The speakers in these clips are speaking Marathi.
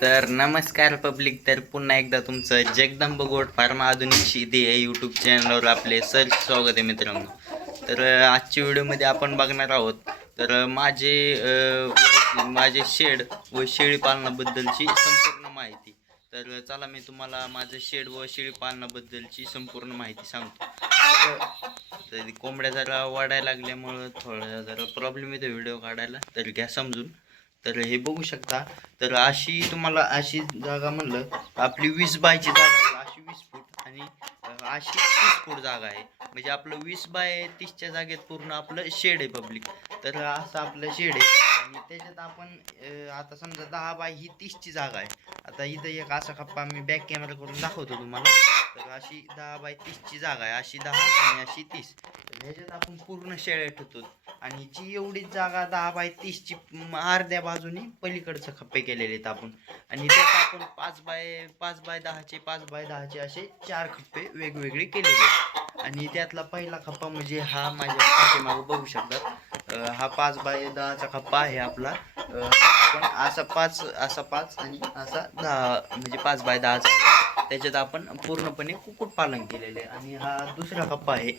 तर नमस्कार पब्लिक. तर पुन्हा एकदा तुमचं जगदंब गोट फार्मा आधुनिक शेती या यूट्यूब चॅनलवर आपले सर स्वागत आहे मित्रांनो. तर आजच्या व्हिडिओमध्ये आपण बघणार आहोत तर माझे शेड व शेळी पालनाबद्दलची संपूर्ण माहिती. तर चला मी तुम्हाला माझं शेड व शेळी पालनाबद्दलची संपूर्ण माहिती सांगतो. तर कोंबड्या जरा वाढायला लागल्यामुळं थोडा जरा प्रॉब्लेम येतो व्हिडिओ काढायला, तर घ्या समजून. तर हे बघू शकता. तर तुम्हाला अशी जागा म्हणलं तर आपली 20 बायची जागा आहे, अशी 20 फूट आणि अशी 30 फूट जागा आहे. म्हणजे आपलं 20 बाय 30च्या जागेत पूर्ण आपलं शेड आहे पब्लिक. तर असं आपलं शेड आहे आणि त्याच्यात आपण आता समजा 10 बाय 30ची जागा आहे. आता इथं एक असा कप्पा मी बॅक कॅमेरा करून दाखवतो तुम्हाला. तर अशी 10 बाय 30ची जागा आहे, अशी 10 आणि अशी 30. तर ह्याच्यात आपण पूर्ण शेळ्या ठेवतो आणि जी एवढी जागा 10 बाय 30ची अर्ध्या बाजूनी पलीकडचं खप्पे केलेले आहेत आपण. आणि त्यात आपण 5 बाय 10चे असे 4 खप्पे वेगवेगळे केलेले आहेत. आणि त्यातला पहिला खप्पा म्हणजे हा माझ्या पाठीमागं बघू शकता. हा 5 बाय 10चा खप्पा आहे आपला. आपण असा 5 आणि असा 10 म्हणजे 5 बाय 10चा. त्याच्यात आपण पूर्णपणे कुक्कुटपालन केलेले आहे. आणि हा दुसरा खप्पा आहे.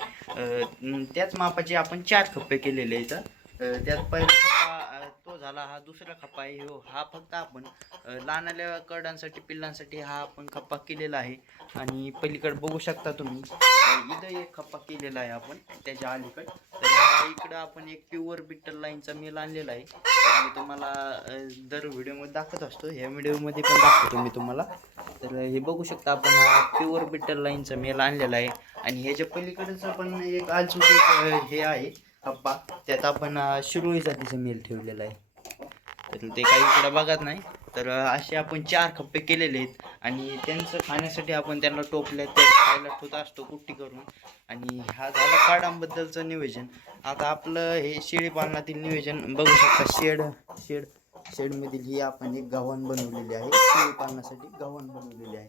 त्याच मापाचे आपण 4 खप्पे केलेले आहेत. त्यात पहिला खप्पा तो झाला. हा दुसरा खप्पा आहे. हा फक्त आपण लहानल्या करडांसाठी पिल्लांसाठी हा आपण खप्पा केलेला आहे. आणि पलीकडे बघू शकता तुम्ही, इथं एक खप्पा केलेला आहे आपण त्याच्या अलीकडे. तर इकडं आपण एक प्युअर बिट्टल लाईनचा मेल आणलेला आहे. तर मी तुम्हाला दर व्हिडिओमध्ये दाखवत असतो, ह्या व्हिडिओमध्ये पण दाखवतो मी तुम्हाला. तर हे बघू शकता आपण हा प्युअर बिट्टल लाईनचा मेल आणलेला आहे. आणि ह्याच्या पलीकडेच पण एक आलसूट हे आहे खप्पा, त्यात आपण शिरोळी जातीचा मेल ठेवलेला आहे. तर ते काही इकडे बघत नाही. तर असे आपण 4 खप्पे केलेले आहेत. आणि त्यांचं खाण्यासाठी आपण त्यांना टोपल्या ते खायला ठेवत असतो कुट्टी करून. आणि हा झाला काडांबद्दलचं नियोजन. आता आपलं हे शेळी पालनातील नियोजन बघू शकता. शेडमधील ही आपण एक गव्हाण बनवलेली आहे, शेळी पालनासाठी गव्हाण बनवलेली आहे.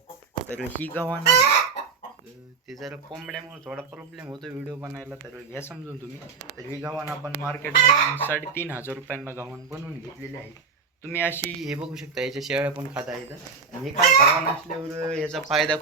तर ही गव्हाण आहे. ते जरा कोंबड्यामुळे थोडा प्रॉब्लेम होतो व्हिडिओ बनायला, तर घ्या समजून तुम्ही. तर ही गव्हाण आपण मार्केटमधून 3,500 रुपयांना गव्हाण बनवून घेतलेली आहे. तुम्ही अशी हे बघू शकता, याच्या शेळ्या पण खाता आहेत. आणि हे काय गव्हाण असल्यावर याचा खूप फायदा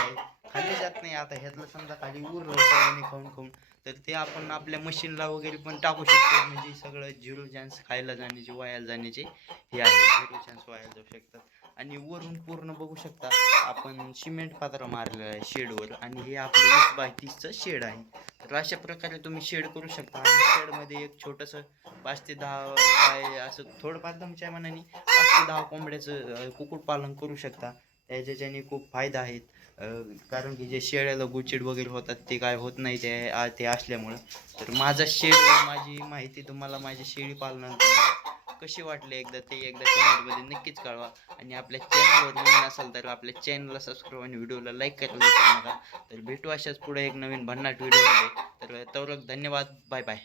आहे. खाल्ली जात नाही. आता ह्यातलं समजा खाली उरलं शेळ्याने खाऊन खाऊन, तर ते आपण आपल्या मशीनला वगैरे पण टाकू शकतो. म्हणजे सगळं 0 चान्स खायला जाण्याचे, वायाला जाण्याचे हे आहे, 0 चान्स वाया जाऊ शकतात. आणि वरून पूर्ण बघू शकता आपण सिमेंट पात्रा मारलेला आहे शेडवर. आणि हे आपलं 20 बाय 30चं शेड आहे. तर अशा प्रकारे तुम्ही शेड करू शकता. आणि शेडमध्ये एक छोटंसं 5 ते 10 बाय असं थोडंफार तुमच्या मनाने 5 ते 10 कोंबड्याचं कुक्कुटपालन करू शकता. त्याच्याने खूप फायदा आहेत. कारण की जे शेळ्याला गुचिड वगैरे होतात ते काय होत नाही ते असल्यामुळं. तर माझा शेड व माझी माहिती तुम्हाला, माझी शेळी पालनात कशी वाटले एकदा कमेंटमध्ये नक्कीच कळवा. आणि आपल्या चॅनलवर नवीन असाल तर आपल्या चॅनलला सबस्क्राईब आणि व्हिडिओला लाईक करायला विसरू नका. तर भेटू अशाच पुढे एक नवीन भन्नाट व्हिडिओमध्ये. तर तोवरक धन्यवाद. Bye bye.